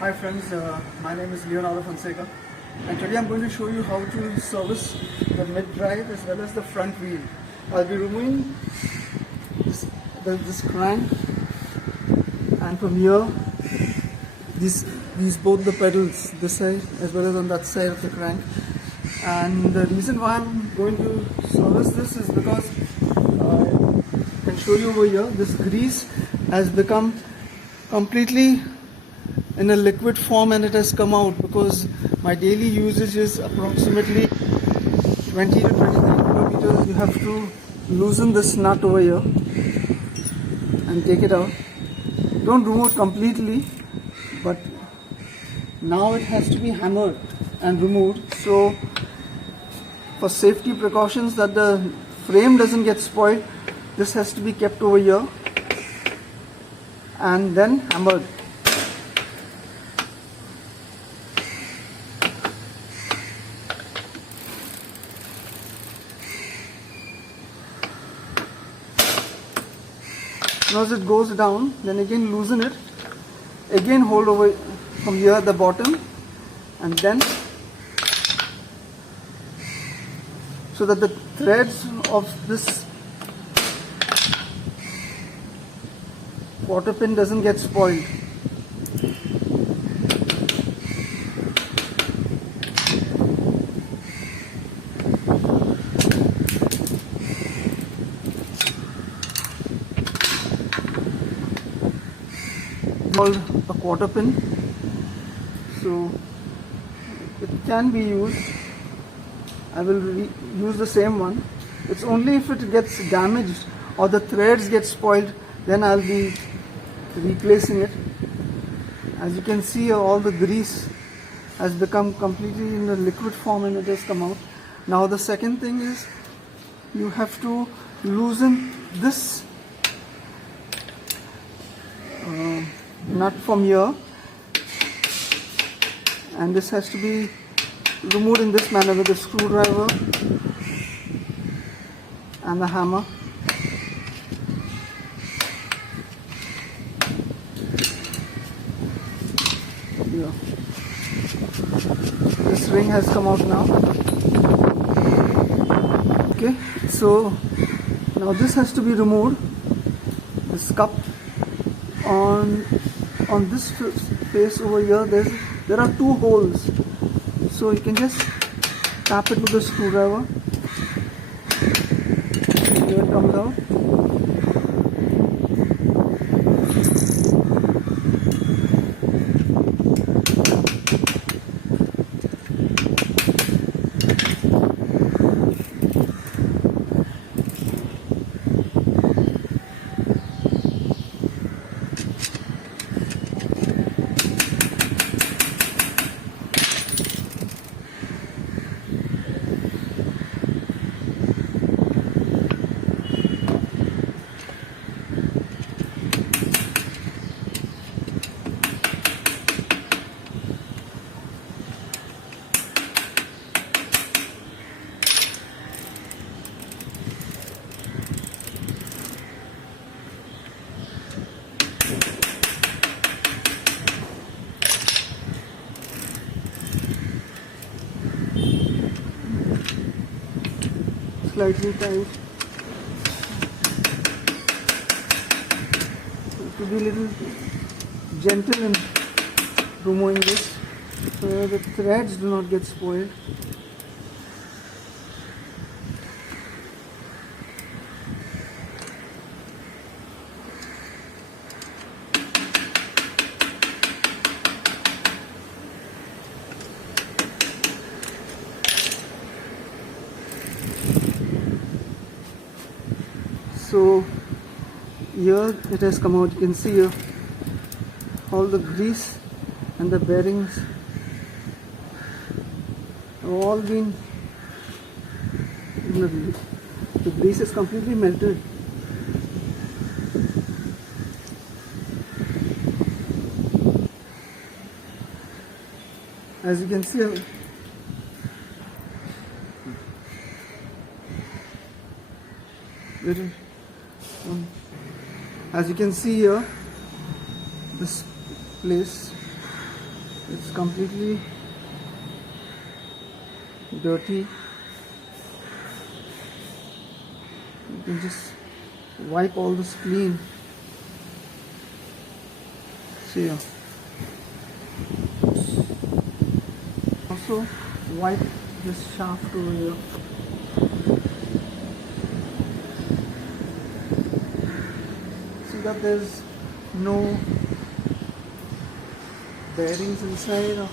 Hi friends, my name is Leonardo Fonseca, and today I'm going to show you how to service the mid drive as well as the front wheel. I'll be removing this crank, and from here these both the pedals, this side as well as on that side of the crank. And the reason why I'm going to service this is because I can show you over here, this grease has become completely in a liquid form and it has come out because my daily usage is approximately 20 to 23 kilometers. You have to loosen this nut over here and take it out. Don't remove it completely, but now it has to be hammered and removed. So for safety precautions that the frame doesn't get spoiled, this has to be kept over here and then hammered. Now as it goes down, then again loosen it, again hold over from here at the bottom, and then so that the threads of this quarter pin doesn't get spoiled. Called a quarter pin, so it can be used. I will use the same one. It's only if it gets damaged or the threads get spoiled, then I'll be replacing it. As you can see, all the grease has become completely in a liquid form and it has come out. Now the second thing is you have to loosen this nut from here, and this has to be removed in this manner with a screwdriver and the hammer. Here. This ring has come out now. Okay, so now this has to be removed. This cup on this face over here, there are two holes, so you can just tap it with the screwdriver. Here it comes out. Slightly tight. To be a little gentle in removing this, so the threads do not get spoiled. So here it has come out. You can see here all the grease and the bearings have all been, the grease is completely melted. As you can see, as you can see here, this place It's completely dirty. You can just wipe all this clean. See here. Also wipe this shaft over here. See that there's no bearings inside.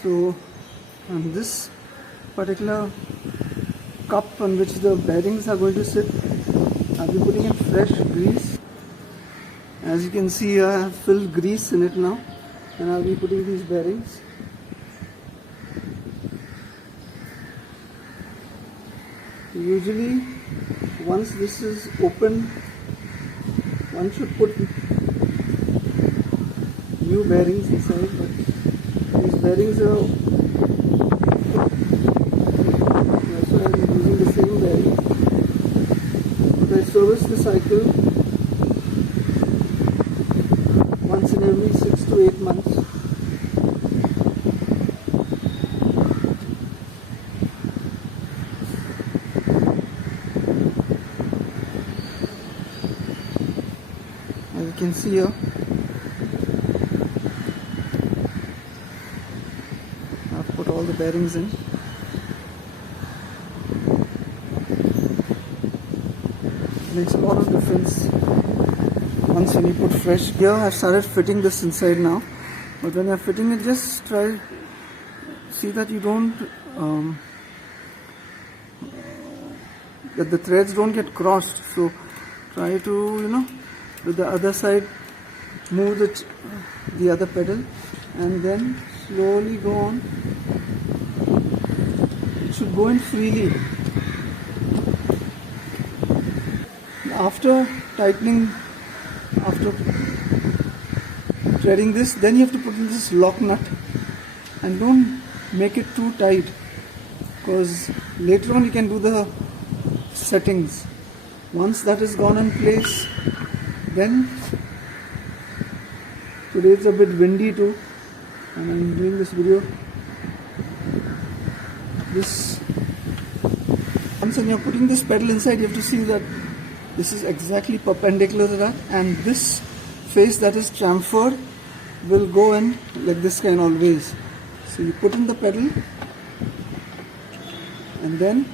So on this particular cup on which the bearings are going to sit, I'll be putting in fresh grease. As you can see, I have filled grease in it now, and I'll be putting these bearings. Usually once this is open, one should put new bearings inside, but these bearings are, that's why I'm using the same bearing. But I service the cycle once in every 6 to 8 months. As you can see here, I've put all the bearings in. It makes a lot of difference once when you put fresh gear. I've started fitting this inside now, but when you're fitting it, just try see that you don't that the threads don't get crossed. So try to, with the other side, move the other pedal and then slowly go on. It should go in freely. After tightening, after threading this, then you have to put in this lock nut, and don't make it too tight, because later on you can do the settings. Once that is gone in place, then today it's a bit windy too, and I'm doing this video. Once when you're putting this pedal inside, you have to see that this is exactly perpendicular to that, and this face that is chamfered will go in like this kind always. So you put in the pedal and then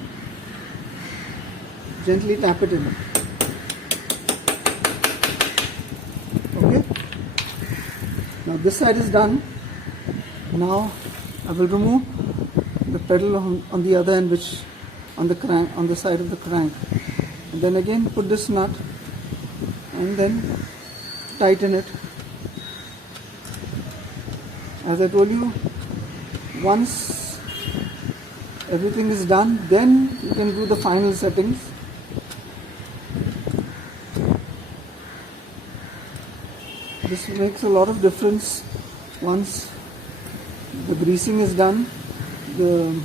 gently tap it in. Okay. Now this side is done. Now I will remove the pedal on the other end, which on the crank, on the side of the crank, and then again put this nut and then tighten it. As I told you, once everything is done, then you can do the final settings. This makes a lot of difference. Once the greasing is done, the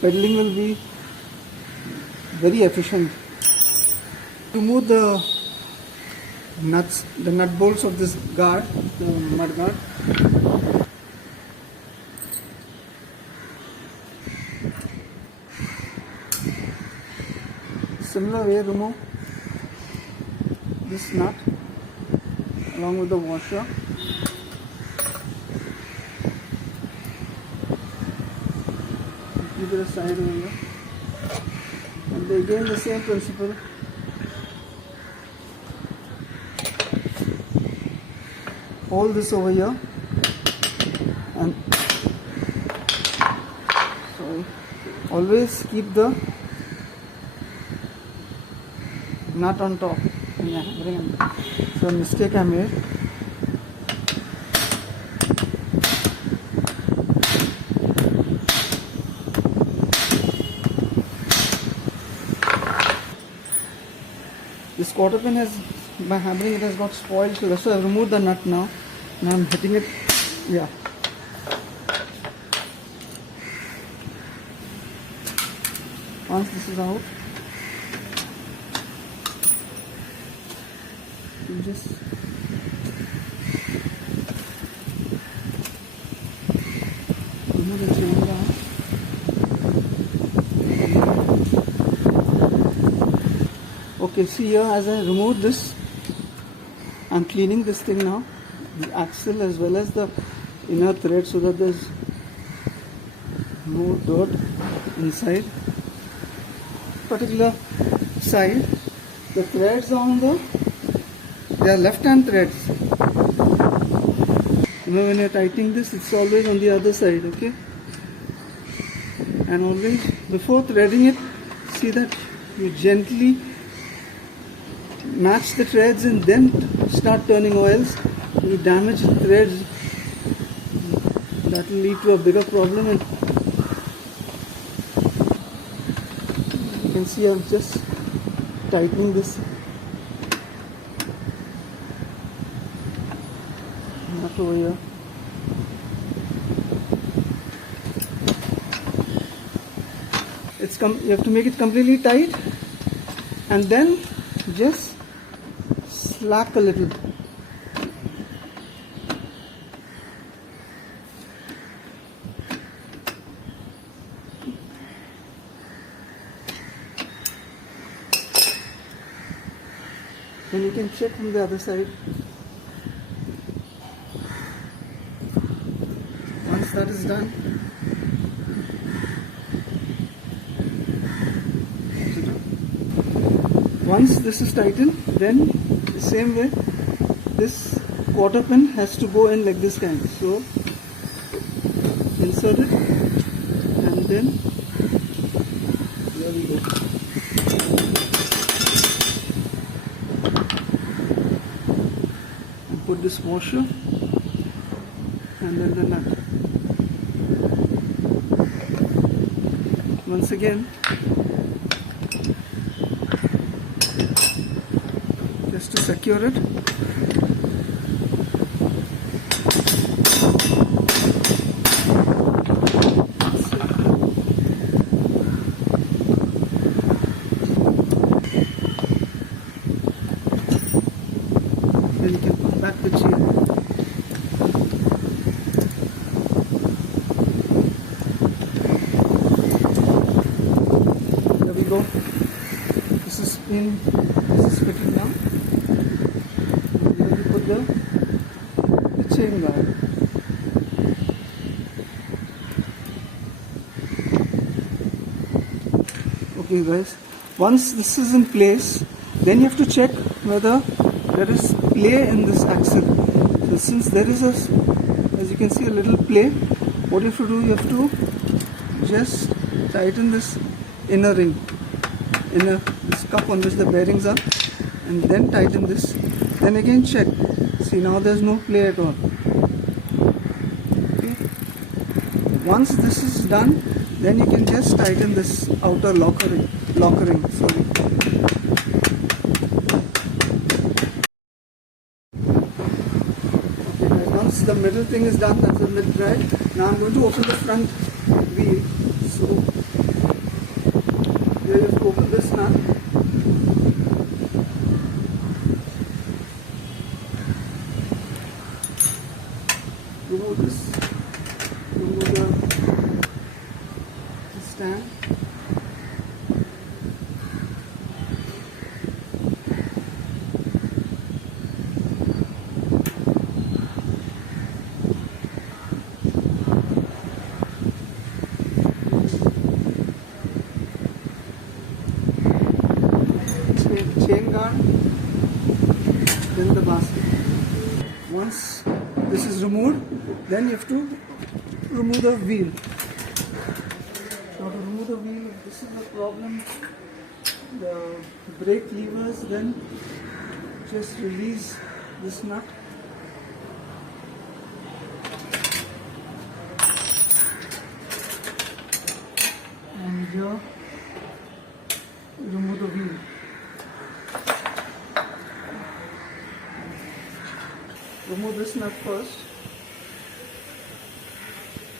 pedaling will be very efficient. Remove the nuts, the nut bolts of this guard, the mud guard. Similar way, remove this nut along with the washer. Keep it aside over here. And again the same principle. Hold this over here and always keep the nut on top. Yeah, so a mistake I made. This quarter pin has, by hammering it has got spoiled, so that's why I've removed the nut now. Now I'm hitting it, yeah. Once this is out, you just remove the chain bar. Okay, see here, as I remove this, I'm cleaning this thing now, the axle as well as the inner thread, so that there's no dirt inside. Particular side, the threads are on they are left hand threads. You know, when you're tightening this, it's always on the other side, okay? And always before threading it, see that you gently match the threads and then start turning, or else you damage the threads. That will lead to a bigger problem. And you can see I'm just tightening this nut over here. You have to make it completely tight and then just slack a little. Then you can check from the other side. Once that is done, once this is tightened, then the same way this quarter pin has to go in like this kind. So insert it and then there we go. And put this washer and then the nut. Once again, just to secure it. Then you can put back the chain. There we go. This is fitting now. Then you put the chain guard. Okay guys, once this is in place, then you have to check whether there is play in this axle. So since there is as you can see, a little play, what you have to do, you have to just tighten this inner ring, this cup on which the bearings are, and then tighten this. Then again check. See, now there's no play at all. Okay. Once this is done, then you can just tighten this outer locker ring. Sorry. Okay, once the middle thing is done, that's the mid drive. Now I'm going to open the front wheel. So here you have to open this nut. Remove this. Remove the stand. Chain guard, then the basket. Once this is removed, then you have to remove the wheel. Now to remove the wheel, if this is the problem, the brake levers, then just release this nut. And here remove the wheel. remove this nut first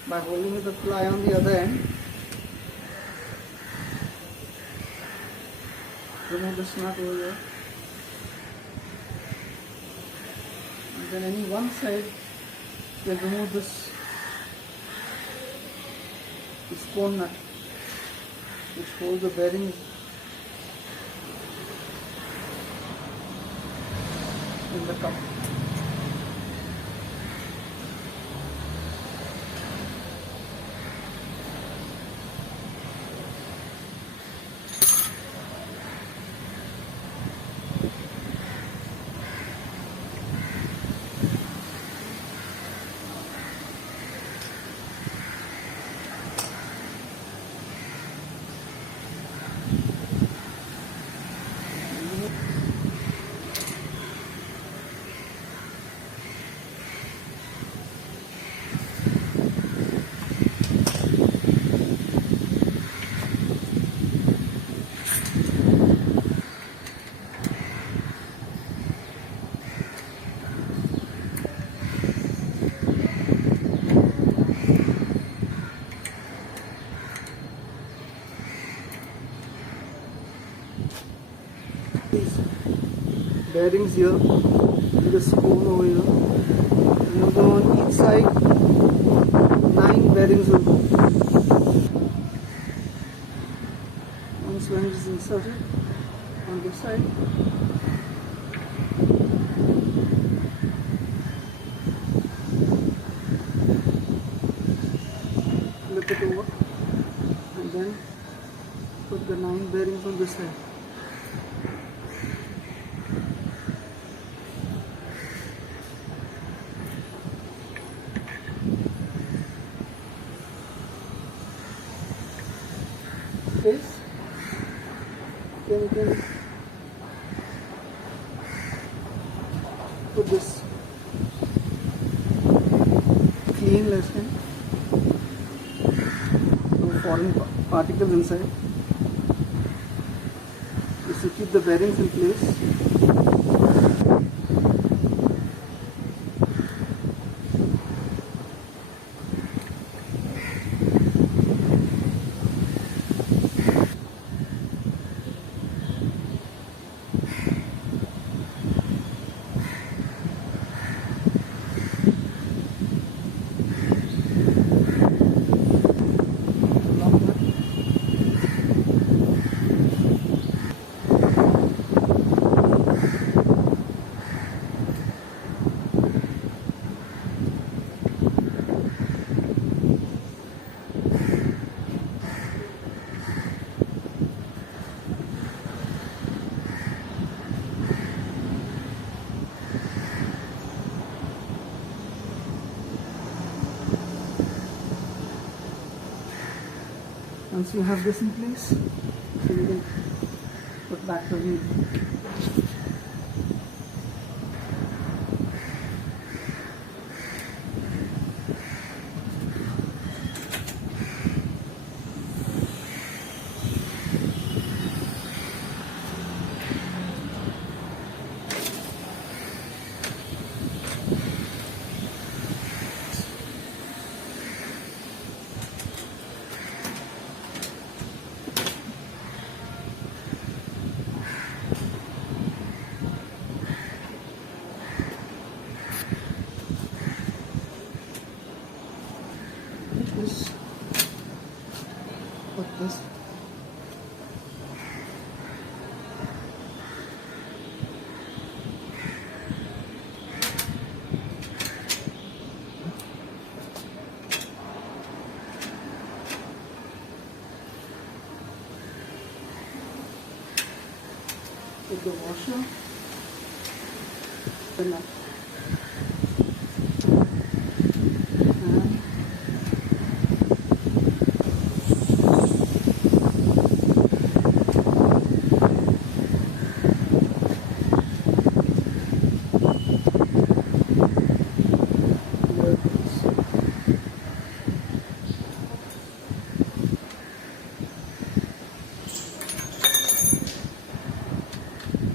by holding with the ply on the other end. Remove this nut over here, and then any one side you can remove this cone nut which holds the bearings in the cup. These bearings here, with the spoon over here, and now on each side 9 bearings will go. Once one is inserted on this side, flip it over and then put the 9 bearings on this side. This, then you can put this clean lesson, no foreign particles inside. This will keep the bearings in place. Once you have this in place, so you can put back the wheel. This, put this, put the washer, the nut.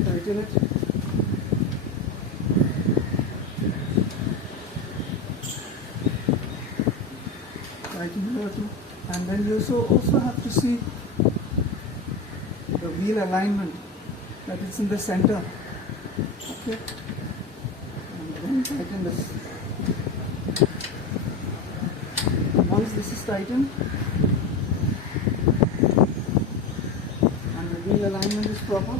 Tighten it. And then you also have to see the wheel alignment, that it's in the center. Okay. And then tighten this. Once this is tightened and the wheel alignment is proper,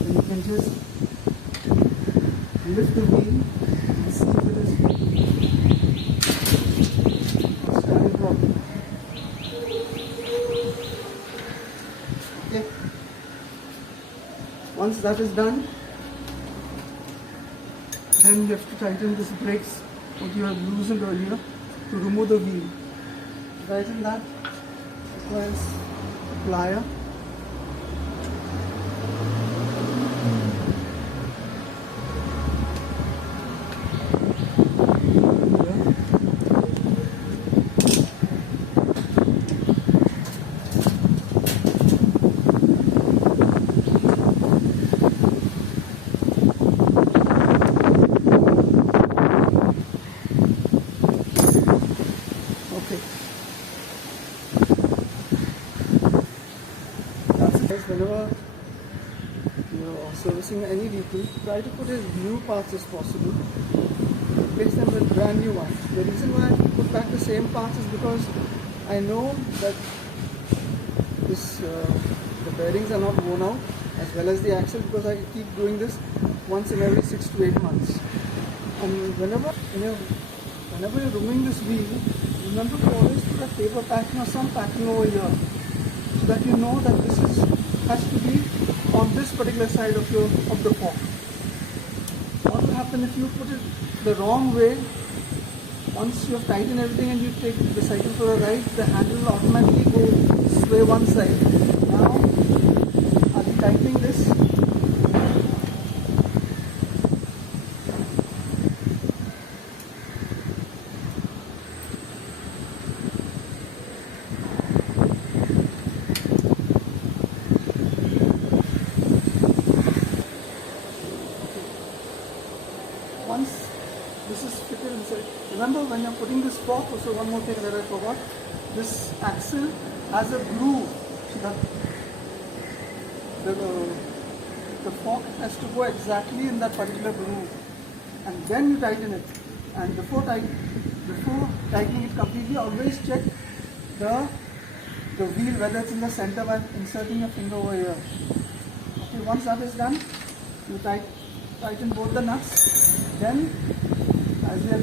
then you can just lift the wheel and see if it is standing properly. Okay. Once that is done, then you have to tighten this brakes what you have loosened earlier to remove the wheel. To tighten that requires a plier. Whenever you're servicing any vehicle, try to put as new parts as possible. Replace them with brand new ones. The reason why I put back the same parts is because I know that the bearings are not worn out, as well as the axle, because I keep doing this once in every 6 to 8 months. And whenever you're removing this wheel, remember to always put a paper packing or some packing over here, so that you know that this has to be on this particular side of the fork. What will happen if you put it the wrong way? Once you have tightened everything and you take the cycle for a ride, the handle will automatically go sway one side. Now I'll be tightening this. Once this is fitted inside, remember when you're putting this fork, also one more thing that I forgot, this axle has a groove, so that the fork has to go exactly in that particular groove, and then you tighten it. And before tightening it completely, always check the wheel whether it's in the center by inserting your finger over here. Okay, once that is done, you tighten both the nuts. Then, as we have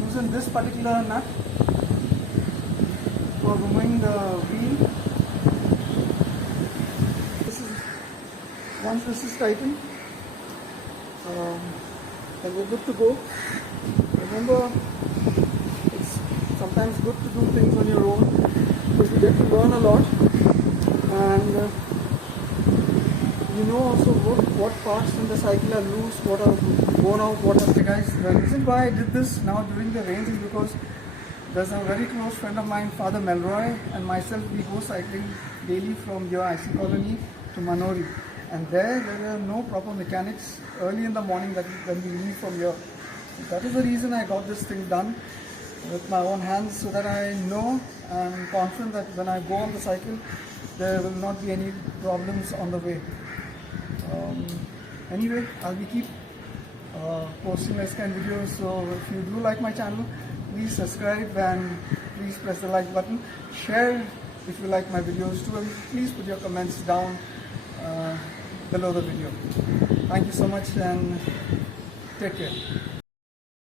loosen this particular nut for removing the wheel. Once this is tightened, then we're good to go. Remember, it's sometimes good to do things on your own, because you get to learn a lot, and you know also what parts in the cycle are loose, what are worn out, what are... Guys, the reason why I did this now during the rains is because there's a very close friend of mine, Father Melroy, and myself, we go cycling daily from your IC colony to Manori, and there are no proper mechanics early in the morning when we leave from here. That is the reason I got this thing done with my own hands, so that I know and confident that when I go on the cycle, there will not be any problems on the way. Anyway, I'll be keep posting this kind of videos, so if you do like my channel, please subscribe and please press the like button. Share if you like my videos too, and please put your comments down below the video. Thank you so much and take care.